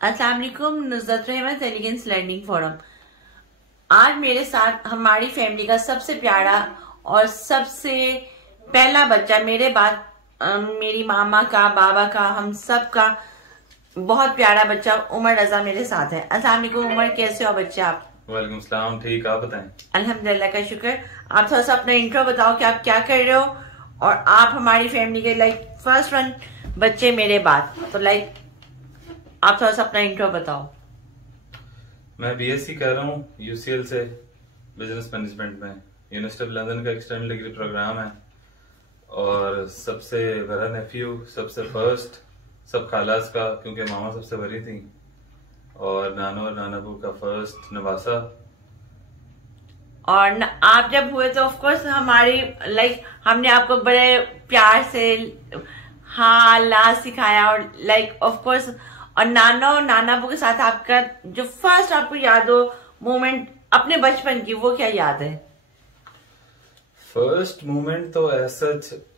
अस्सलाम वालेकुम। नुज़रत रहमत एलिगेंस लर्निंग फोरम। आज मेरे साथ हमारी फैमिली का सबसे प्यारा और सबसे पहला बच्चा, मेरे बाद मेरी मामा का, बाबा का, हम सब का बहुत प्यारा बच्चा उमर रजा मेरे साथ है। अस्सलाम वालेकुम उमर, कैसे हो बच्चे आप? वालेकुम सलाम, ठीक, आप बताएं। अल्हम्दुलिल्लाह का शुक्र। आप थोड़ा सा अपना इंट्रो बताओ कि आप क्या कर रहे हो, और आप हमारी फैमिली के फर्स्ट वन बच्चे मेरे बाद, तो आप थोड़ा सा अपना इंट्रो बताओ। मैं बीएससी कर रहा हूँ यूसीएल से, बिजनेस मैनेजमेंट में। यूनिवर्सिटी ऑफ लंदन का एक्सटर्नल डिग्री प्रोग्राम है। और सबसे बड़ा नेफ्यू, सबसे फर्स्ट, सब खालास का, क्योंकि मामा सबसे बड़ी थी, और नानो और नानाबू का फर्स्ट नवासा। और आप जब हुए तो ऑफ कोर्स हमारी हमने आपको बड़े प्यार से हाँ ला सिखाया, और ऑफ कोर्स, और नाना और नानाबू के साथ आपका जो फर्स्ट आपको याद हो मोमेंट अपने बचपन की, वो क्या याद है? फर्स्ट मोमेंट तो ऐसा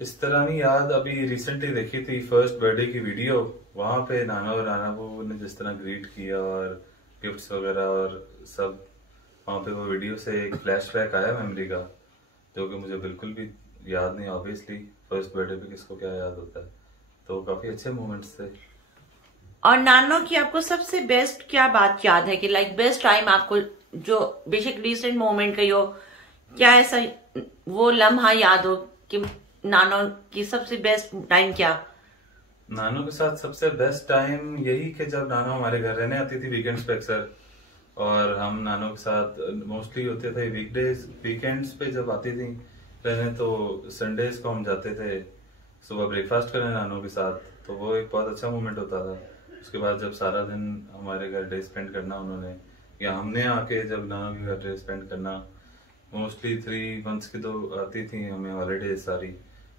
इस तरह नहीं याद। अभी रिसेंटली देखी थी फर्स्ट बर्थडे की वीडियो, वहां पे नाना और नानाबू ने जिस तरह ग्रीट किया और गिफ्ट्स वगैरह और सब, वहां पे वो वीडियो से एक फ्लैशबैक आया मेमोरी का, जो कि मुझे बिल्कुल भी याद नहीं। ऑब्वियसली फर्स्ट बर्थडे पे किसको क्या याद होता है, तो काफी अच्छे मोमेंट्स थे। और नानो की आपको सबसे बेस्ट क्या बात याद है कि बेस्ट टाइम आपको, जो बेशक रिसेंट मोमेंट का ही हो, क्या ऐसा वो लम्हा याद हो कि नानो की सबसे बेस्ट टाइम क्या? नानू के साथ सबसे बेस्ट टाइम यही कि जब नानू हमारे घर रहने आती थी वीकेंड्स पे अक्सर, और हम नानू के साथ मोस्टली होते थे वीकडेज। वीकेंड्स पे जब आती थी रहने, तो संडेज को हम जाते थे सुबह ब्रेकफास्ट करने नानू के साथ, तो वो एक बहुत अच्छा मोमेंट होता था। उसके बाद जब सारा दिन हमारे घर डे स्पेंड करना उन्होंने, या हमने आके जब नानू के घर डे स्पेंड करना, मोस्टली 3 मंथ्स की तो आती थी हमें हॉलीडेज सारी,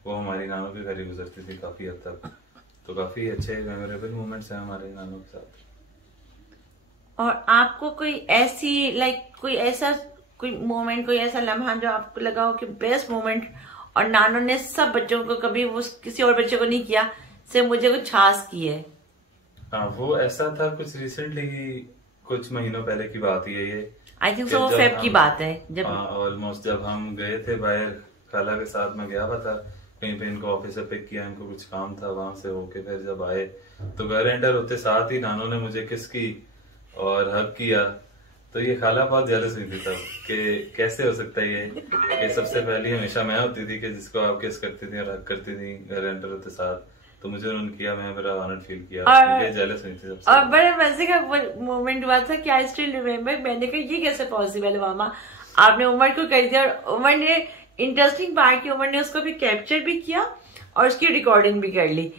वो हमारी नानू के घर ही गुजरती थी काफी हद तक। तो काफी अच्छे मेमोरेबल मोमेंट्स हैं हमारे नानू के साथ। और आपको कोई ऐसी कोई मोमेंट, कोई ऐसा लम्हा जो आपको लगा हो कि बेस्ट मोमेंट, और नानो ने सब बच्चों को कभी वो किसी और बच्चे को नहीं किया, सिर्फ मुझे कुछ खास की है? हाँ, वो ऐसा था कुछ रिसेंटली, कुछ महीनों पहले की बात ही है ये। आई थिंक सो फेब की बात है, जब ऑलमोस्ट जब हम गए थे बाहर, खाला के साथ मैं गया हुआ था कहीं पे, इनको ऑफिस से पिक किया, इनको कुछ काम था, वहां से होके फिर जब आए तो घर एंटर होते साथ ही नानू ने मुझे किस की और हग किया। तो ये खाला बहुत जेलस हुई थी तब कि कैसे हो सकता है ये, कि सबसे पहले हमेशा मैं होती थी कि जिसको आप किस करती थी और हग करती थी घर एंटर होते साथ, तो मुझे उन्होंने किया, मैं बड़ा ऑनर्ड फील किया, और जेलस हुई थी सबसे। और बड़े मजे का मोमेंट हुआ था कि आई स्टिल रिमेम्बर, मैंने कहा ये कैसे पॉसिबल है मामा, आपने उमर को कर दिया। और उमर ने, इंटरेस्टिंग पार्ट की, उमर ने उसको भी कैप्चर भी किया और उसकी रिकॉर्डिंग भी कर ली।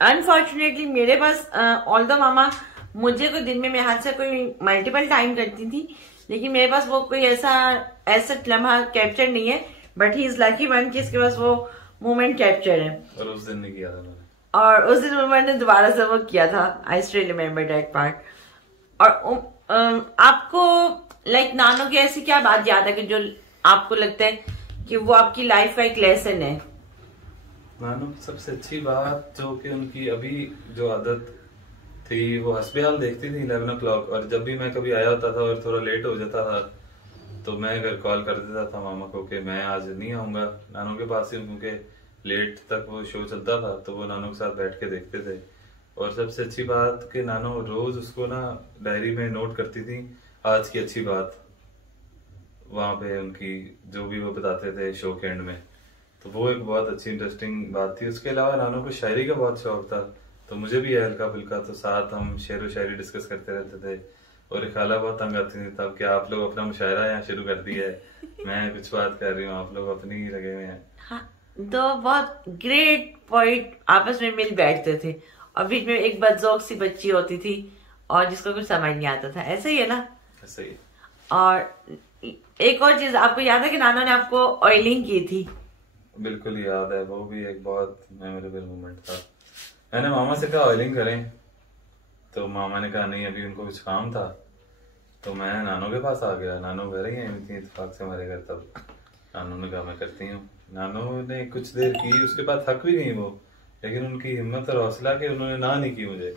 अनफॉर्चुनेटली मेरे पास ऑल द मामा, मुझे कोई दिन में मैं हाथ से कोई मल्टीपल टाइम करती थी, लेकिन मेरे पास वो कोई ऐसा लम्हा कैप्चर नहीं है, but he is lucky one कि इसके पास वो मोमेंट कैप्चर है। और उस दिन नहीं किया था मैंने, और उस दिन उमर ने दोबारा से वो किया था। I still remember that part. और आपको नानो की ऐसी क्या बात याद है कि जो आपको लगता है कि वो आपकी लाइफ का एक लेसन है? नानू की सबसे अच्छी बात जो कि उनकी अभी जो आदत थी, वो हस्बे हाल देखती थी 11 o'clock, और जब भी मैं कभी आया होता था और थोड़ा लेट हो जाता था, तो मैं अगर कॉल कर देता था मामा को कि मैं आज नहीं आऊंगा नानू के पास ही, क्योंकि लेट तक वो शो चलता था, तो वो नानू के साथ बैठ के देखते थे। और सबसे अच्छी बात कि नानू रोज उसको ना डायरी में नोट करती थी आज की अच्छी बात, वहां पे उनकी जो भी वो बताते थे शो के एंड में, तो वो एक बहुत अच्छी इंटरेस्टिंग बात थी। उसके अलावा नानू को शायरी का बहुत शौक था, तो मुझे भी है हल्का फुल्का, तो साथ हम शेर व शायरी डिस्कस करते रहते थे। और खाला बहुत तंग आती थी तब कि आप लोग अपना मुशायरा यहाँ शुरू कर दिया है, मैं कुछ बात कर रही हूँ, आप लोग अपनी ही लगे हुए हैं। हाँ, तो बहुत ग्रेट पॉइंट आपस में मिल बैठते थे, और बीच में एक बदजोक सी बच्ची होती थी और जिसको कुछ समझ नहीं आता था, ऐसे ही है ना? ऐसे ही। और एक और चीज आपको याद है कि नाना ने आपको ऑयलिंग की थी? बिल्कुल याद है, वो भी एक बहुत मेमोरेबल मोमेंट था। मैंने मामा से कहा ऑयलिंग करें, तो मामा ने कहा नहीं, अभी उनको कुछ काम था, तो मैं नानू के पास आ गया। नानू घर ही आई थी इत्तेफाक से हमारे घर, तब नानू ने कहा मैं करती हूँ। नानू ने कुछ देर की, उसके बाद थक भी गई वो, लेकिन उनकी हिम्मत और हौसला कि उन्होंने ना नहीं की मुझे,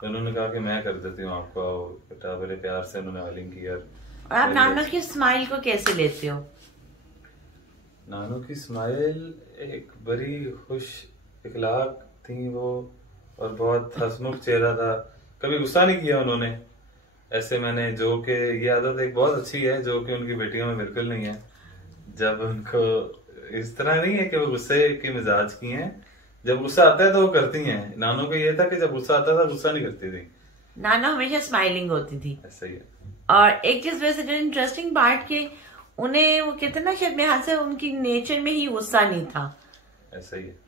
तो उन्होंने कहा कि मैं कर देती हूँ आपको, बेटा बड़े प्यार से उन्होंने ऑयलिंग की। और आप नानो की स्माइल को कैसे लेते हो? नानो की स्माइल एक बड़ी खुश इखलाक थी वो, और बहुत हंसमुख चेहरा था, कभी गुस्सा नहीं किया उन्होंने ऐसे मैंने, जो कि ये आदत एक बहुत अच्छी है जो कि उनकी बेटियों में बिल्कुल नहीं है। जब उनको इस तरह नहीं है कि वो गुस्से के मिजाज की हैं, जब गुस्सा आता है तो वो करती हैं। नानो को ये था कि जब गुस्सा आता था गुस्सा नहीं करती थी, नानो हमेशा स्माइलिंग होती थी। ऐसा ही है। और एक चीज वैसे जो इंटरेस्टिंग पार्ट के उन्हें वो कहते ना, शायद मेरे हाथ से उनकी नेचर में ही गुस्सा नहीं था, ऐसा ही है।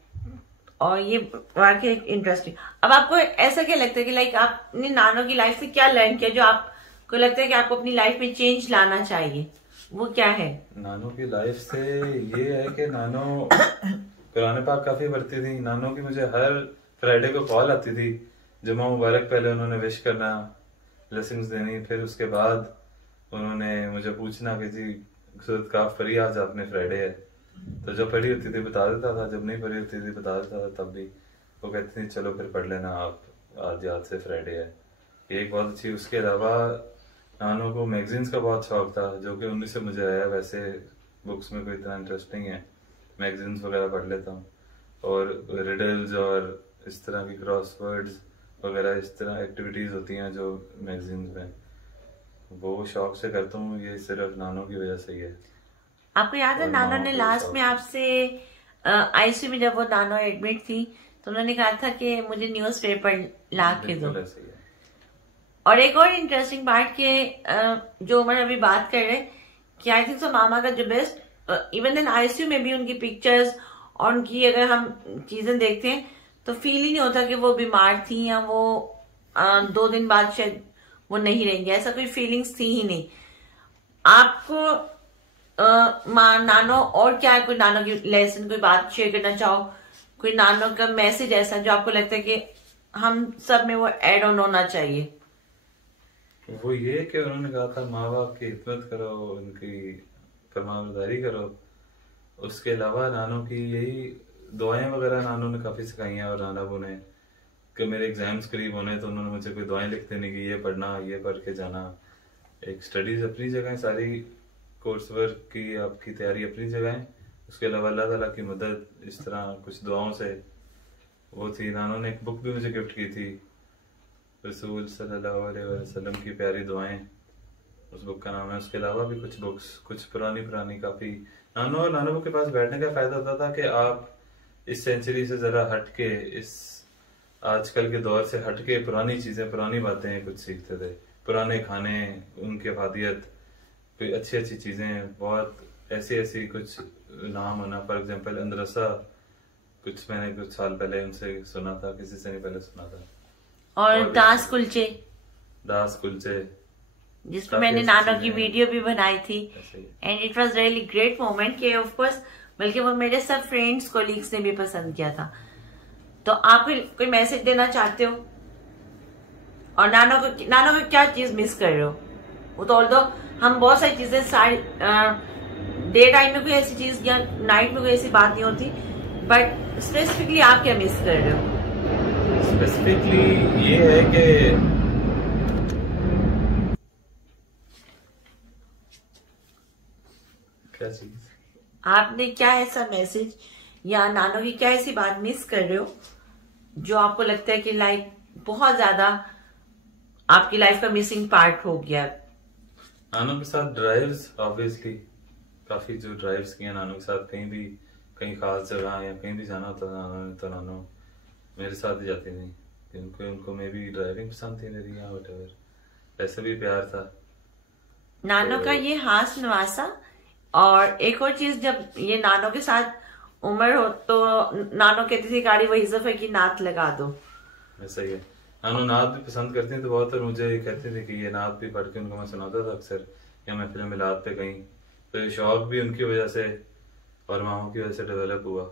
और ये वाकई इंटरेस्टिंग। अब आपको ऐसा क्या लगता है कि लाइक आपने नानो की लाइफ से क्या लर्न किया जो आपको लगता है कि आपको अपनी लाइफ में चेंज लाना चाहिए, वो क्या है? नानो की लाइफ से ये है कि नानो कुरान पाक काफी पढ़ती थी। नानो की मुझे हर फ्राइडे को कॉल आती थी, जुमा मुबारक पहले उन्होंने विश करना, ब्लेसिंग्स देनी, फिर उसके बाद उन्होंने मुझे पूछना कि जी सूरत काफ पढ़ी आज आपने, फ्राइडे है। तो जब पढ़ी होती थी बता देता था, जब नहीं पढ़ी होती थी बता देता था। तब भी वो कहती थी चलो फिर पढ़ लेना आप, आज से फ्राइडे है। ये एक बहुत अच्छी। उसके अलावा नानो को मैगजीन्स का बहुत शौक था, जो कि उन्हीं से मुझे आया। वैसे बुक्स में कोई इतना इंटरेस्ट नहीं है, मैगजीन्स वगैरह पढ़ लेता हूँ, और रिडल्स और इस तरह की क्रॉसवर्ड्स वगैरह, इस तरह एक्टिविटीज होती हैं जो मैगजीन्स में, वो शौक से करता हूँ। ये सिर्फ नानो की वजह से ही है। आपको याद है नानो ने लास्ट में आपसे आईसीयू में जब वो नानो एडमिट थी तो उन्होंने कहा था कि मुझे न्यूज़पेपर ला के दो। और एक और इंटरेस्टिंग पार्ट के जो उमर अभी बात कर रहे कि आई थिंक सो मामा का जो बेस्ट, इवन देन आईसीयू में भी उनकी पिक्चर्स और उनकी अगर हम चीजें देखते हैं तो फील ही नहीं होता कि वो बीमार थी या वो 2 दिन बाद शायद वो नहीं रहेंगे, ऐसा कोई फीलिंग्स थी ही नहीं। आपको नानो और क्या कोई नानो की लेसन, कोई बात शेयर करना चाहो, कोई नानो का मैसेज ऐसा जो आपको लगता है कि हम सब में वो ऐड ऑन होना चाहिए? वो ये कि उन्होंने कहा था माँ बाप की हिम्मत करो, उनकी फरमाबरदारी करो। उसके अलावा नानो की यही दुआएं वगैरह नानो ने काफी सिखाई हैं, और नाना अबू ने कि मेरे एग्जाम्स करीब होने तो उन्होंने मुझे कोई दुआएं लिख देने की, ये पढ़ना, ये पढ़ के जाना। एक स्टडीज अपनी जगह, सारी कोर्स वर्क की आपकी तैयारी अपनी जगह है, उसके अलावा अल्लाह ताला की मदद इस तरह कुछ दुआओं से वो थी। नानो ने एक बुक भी मुझे गिफ्ट की थी, रसूल सल्लल्लाहु अलैहि वसल्लम की प्यारी दुआएं, उस बुक का नाम है। उसके अलावा भी कुछ बुक्स, कुछ पुरानी काफी। नानो के पास बैठने का फायदा होता था कि आप इस सेंचुरी से जरा हटके, इस आजकल के दौर से हटके पुरानी चीजें, पुरानी बातें कुछ सीखते थे। पुराने खाने, उनके अफादियत, कोई अच्छी चीजें, बहुत ऐसी कुछ नाम होना। फॉर एग्जाम्पल अंदरसा, कुछ मैंने कुछ साल पहले उनसे सुना था, किसी से नहीं पहले सुना था। और दास कुलचे, जिसमें मैंने नानो की वीडियो भी बनाई थी, and it was really great moment के ऑफ कोर्स, बल्कि वो मेरे सब फ्रेंड्स कोलीग्स ने भी पसंद किया था। तो आप कोई मैसेज देना चाहते हो? और नानो को क्या चीज मिस कर रहे हो? वो तो ऑल्दो हम बहुत सारी चीजें, सारी डे टाइम में कोई ऐसी चीज या नाइट में कोई ऐसी बात नहीं होती, बट स्पेसिफिकली आप क्या मिस कर रहे हो? स्पेसिफिकली ये है कि क्या चीज, आपने क्या ऐसा मैसेज या नानो की क्या ऐसी बात मिस कर रहे हो जो आपको लगता है कि लाइक बहुत ज्यादा आपकी लाइफ का मिसिंग पार्ट हो गया? नानो के साथ ड्राइव्स, ऑब्वियसली काफी जो ड्राइव्स किए नानो के साथ, कहीं खास जगह या कहीं भी जाना होता था तो नानो मेरे साथ ही जाती थी, क्योंकि उनको मे भी ड्राइविंग पसंद थी मेरी, या व्हाटएवर, ऐसे भी प्यार था नानो का ये हास नवासा। और एक और चीज, जब ये नानो के साथ उम्र हो तो नानो कहती थी गाड़ी वही जफे की नात लगा दो। ऐसा ही है। नानो नात भी पसंद करती थी तो बहुत, और मुझे कहते थे कि ये नात भी पढ़ के उनको मैं सुनाता था अक्सर, या मैं फिल्म मिलाद पे कहीं, तो ये शौक भी उनकी वजह से और मामू की वजह से डेवलप हुआ।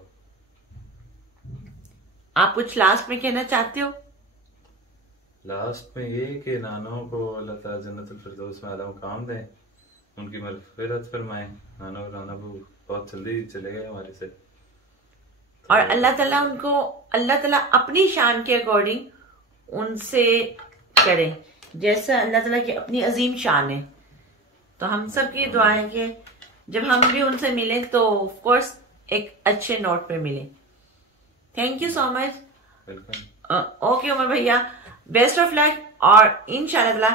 आप कुछ लास्ट में कहना चाहते हो? लास्ट में ये कि नानो को अल्लाह ताला जन्नतुल फिरदौस में आला मुकाम दें, उनकी मग़फ़िरत फरमाएं। नानो और नाना बहुत जल्दी चले गए हमारे से, और अल्लाह ताला उनको, अल्लाह ताला अपनी शान के अकॉर्डिंग उनसे करें जैसा अल्लाह ताला की अपनी अजीम शान है। तो हम सब की दुआ है कि जब हम भी उनसे मिले तो ऑफ कोर्स एक अच्छे नोट पे मिले। Thank you so much. Okay Umar भैया, बेस्ट ऑफ लक। और इंशाल्लाह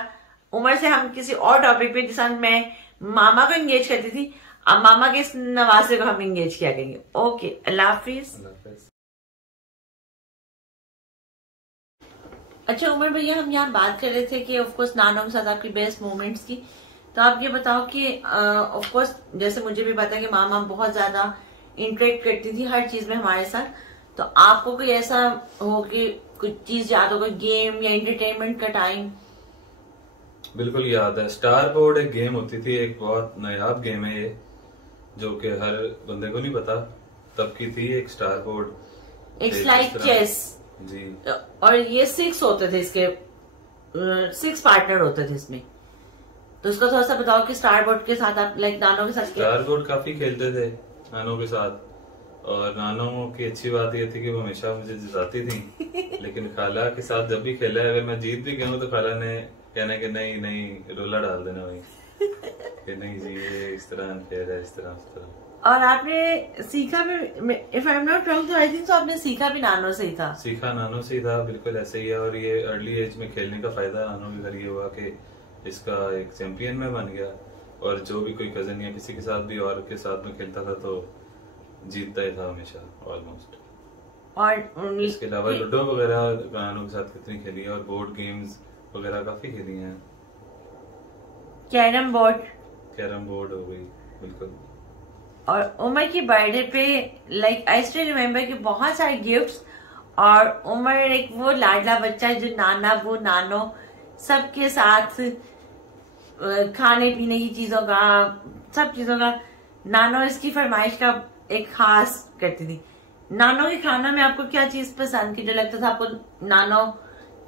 उमर से हम किसी और टॉपिक पे, जिस मैं मामा को एंगेज करती थी, अब मामा के इस नवासे को हम एंगेज किया करेंगे। ओके, अल्लाह हाफिज। अच्छा उमर भैया, हम यहाँ बात कर रहे थे कि ऑफ कोर्स नानो के साथ आपकी बेस्ट मोमेंट्स की। तो आप ये बताओ कि ऑफ कोर्स जैसे मुझे भी पता है कि मामा बहुत ज्यादा इंटरेक्ट करती थी हर चीज में हमारे साथ, तो आपको कोई ऐसा हो कि कुछ चीज याद हो, कोई गेम या एंटरटेनमेंट का टाइम? बिल्कुल याद है। स्टार बोर्ड एक गेम होती थी, एक बहुत नायाब गेम है ये, जो कि हर बंदे को नहीं पता, तब की थी एक star board. It's like chess जी। और ये 6 होते थे, इसके 6 पार्टनर होते थे इसमें। तो उसका थोड़ा सा बताओ कि स्टार बोर्ड के साथ आप लाइक नानो के साथ स्टार बोर्ड काफी खेलते थे नानो के साथ, और नानो की अच्छी बात ये थी कि वो हमेशा मुझे जिताती थी। लेकिन खाला के साथ जब भी खेला है, अगर मैं जीत भी गया हूँ तो खाला ने कहना कि नहीं नहीं रोला डाल देना वही कि नहीं जी ये इस तरह अनफेयर है, इस तरह उस तरह। और आपने सीखा भी, if I am not wrong तो आई थिंक तो आपने सीखा भी नानो से ही था? सीखा नानो से ही था, बिल्कुल ऐसे ही है। और ये अर्ली एज में खेलने का फायदा नानो के घर ये हुआ कि इसका एक चैंपियन में बन गया, और जो भी कोई कजन या किसी के साथ भी और के साथ में खेलता था तो जीतता ही था हमेशा ऑलमोस्ट। और इसके अलावा लूडो वगैरह नानो के साथ कितनी खेली है, और बोर्ड गेम्स वगैरह काफी खेली हैं। कैरम बोर्ड हो गई, बिल्कुल। और उमर की बर्थडे पे लाइक आई स्टिल रिमेम्बर कि बहुत सारे गिफ्ट्स, और उमर एक वो लाडला बच्चा है जो नाना वो नानो सबके साथ खाने पीने की चीजों का, सब चीजों का नानो इसकी फरमाइश का एक खास करती थी। नानो के खाना में आपको क्या चीज पसंद की, जो लगता था आपको नानो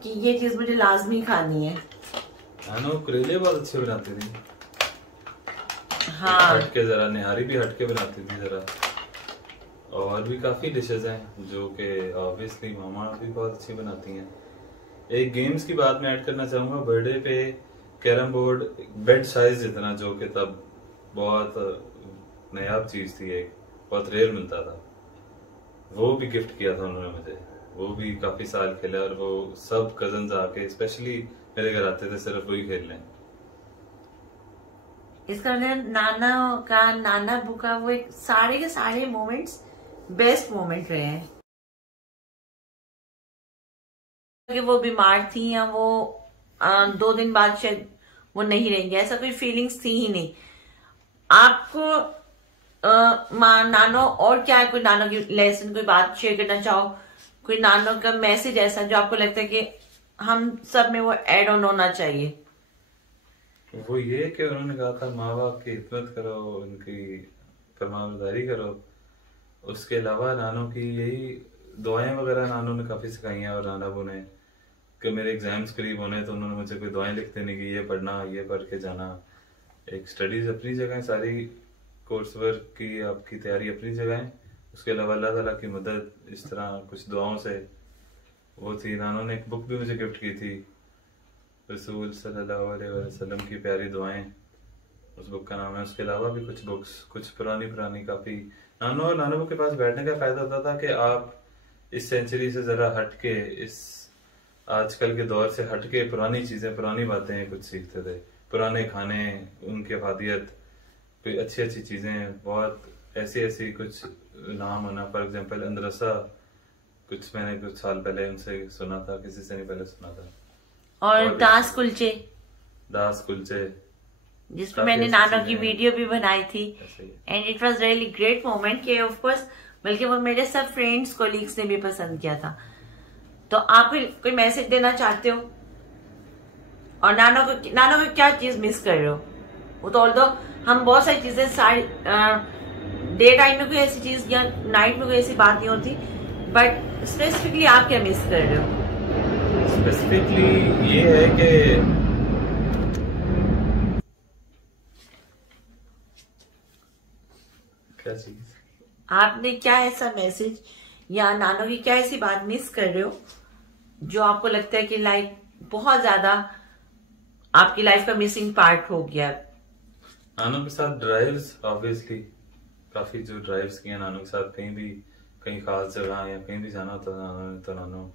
कि ये चीज मुझे लाजमी खानी है? नानो करेले बहुत अच्छे बनाती थी। हाँ, हटके जरा निहारी भी हटके बनाती थी जरा, और भी काफी डिशेज हैं जो कि ऑब्वियसली मामा भी बहुत अच्छी बनाती हैं। एक गेम्स की बात मैं ऐड करना चाहूंगा। बर्थडे पे कैरम बोर्ड बेड साइज जितना, जो कि तब बहुत नायाब चीज थी, एक बहुत रेयर मिलता था, वो भी गिफ्ट किया था उन्होंने मुझे। वो भी काफी साल खेला, और वो सब कजन्स आके स्पेशली मेरे घर आते थे सिर्फ वही खेलने। इसका मतलब नाना बू का वो एक सारे के सारे मोमेंट्स बेस्ट मोमेंट रहे हैं। कि वो बीमार थी या वो 2 दिन बाद शायद वो नहीं रहेंगे, ऐसा कोई फीलिंग्स थी ही नहीं आपको? नानो और क्या, कोई नानो की लेसन, कोई बात शेयर करना चाहो, कोई नानो का मैसेज ऐसा जो आपको लगता है कि हम सब में वो ऐड ऑन होना चाहिए? वो ये कि उन्होंने कहा था माँ बाप की हिदमत करो, उनकी फरमाबरदारी करो। उसके अलावा नानो की यही दुआएं वगैरह नानो ने काफी सिखाई हैं, और नाना बू ने कि मेरे एग्जाम्स करीब होने तो उन्होंने मुझे कोई दुआएं लिख देने की, ये पढ़ना, ये पढ़ के जाना। एक स्टडीज अपनी जगह, सारी कोर्स वर्क की आपकी तैयारी अपनी जगह है, उसके अलावा अल्लाह ताला की मदद इस तरह कुछ दुआओं से वो थी। नानो ने एक बुक भी मुझे गिफ्ट की थी, रसूल सल्लल्लाहु अलैहि वसल्लम की प्यारी दुआएं, उस बुक का नाम है। उसके अलावा भी कुछ बुक्स, कुछ पुरानी काफी। नानो के पास बैठने का फायदा होता था कि आप इस सेंचुरी से जरा हटके, इस आजकल के दौर से हटके पुरानी चीजें, पुरानी बातें कुछ सीखते थे। पुराने खाने, उनके अफादियत, कोई अच्छी चीजें, बहुत ऐसी कुछ नाम होना। फॉर एग्जाम्पल अंदरसा, कुछ मैंने कुछ साल पहले उनसे सुना था, किसी से नहीं पहले सुना था। और दास कुलचे जिसपे मैंने नानो की वीडियो भी बनाई थी, and it was really great moment कि ऑफ कोर्स बल्कि वो मेरे सब फ्रेंड्स कोलीग्स ने भी पसंद किया था। तो आप कोई मैसेज देना चाहते हो? और नानो को क्या चीज मिस कर रहे हो? वो तो ऑल्दो हम बहुत सारी चीजें, सारी डे टाइम में कोई ऐसी चीज या नाइट में कोई ऐसी बात नहीं होती, बट स्पेसिफिकली आप क्या मिस कर रहे हो? स्पेसिफिकली ये है कि क्या चीज, आपने क्या ऐसा मैसेज या नानो की क्या ऐसी बात मिस कर रहे हो जो आपको लगता है कि लाइक बहुत ज्यादा आपकी लाइफ का मिसिंग पार्ट हो गया? नानू के साथ ड्राइव्स, ऑब्वियसली काफी जो ड्राइव्स किए नानू के साथ, कहीं भी कहीं खास जगह या कहीं भी जाना होता था नानू ने, तो नानू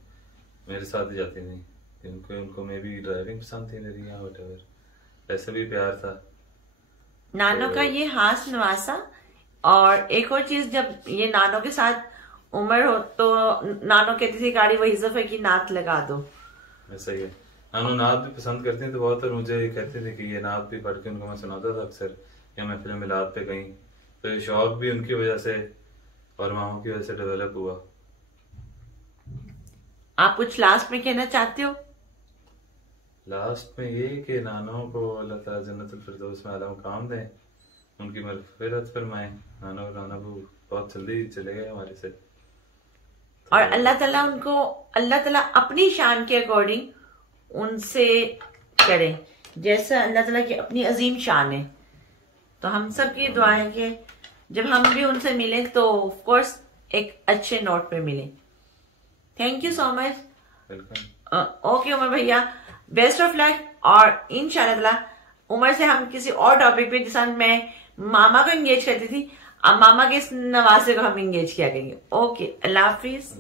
मेरे साथ ही जाती थी, क्योंकि उनको मे भी ड्राइविंग पसंद थी मेरी, या वटेवर, वैसे भी प्यार था। नानो का ये हास नवासा। और एक और चीज, जब ये नानो के साथ उम्र हो तो नानो कहती थी गाड़ी वही जफे की नात लगा दो। ऐसा ही है, नानू नात भी पसंद करती थी तो बहुत, और मुझे ये कहते थे कि ये नात भी पढ़ के उनको मैं सुनाता था अक्सर, या मैं फिल्म मिलाद पे कहीं, तो ये शौक भी उनकी वजह से और मामू की वजह से डेवलप हुआ। आप कुछ लास्ट में कहना चाहते हो? लास्ट में ये कि नानों को अल्लाह ताला जन्नतुल फिरदौस में आला मुकाम दे, उनकी मग़फ़िरत फरमाए। नाना और नाना बू बहुत जल्दी चले गए हमारे से, और अल्लाह ताला उनको, अल्लाह ताला अपनी शान के अकॉर्डिंग उनसे करे, जैसा अल्लाह ताला की अपनी अजीम शान है। तो हम सब की दुआ है कि जब हम भी उनसे मिले तो ऑफ कोर्स एक अच्छे नोट पे मिले। Thank you so much. Welcome. Okay Umar भैया, बेस्ट ऑफ लक। और इंशाल्लाह उमर से हम किसी और टॉपिक पे, जिस मैं मामा को एंगेज करती थी, अब मामा के इस नवासे को हम एंगेज किया करेंगे। ओके, अल्लाह हाफिज।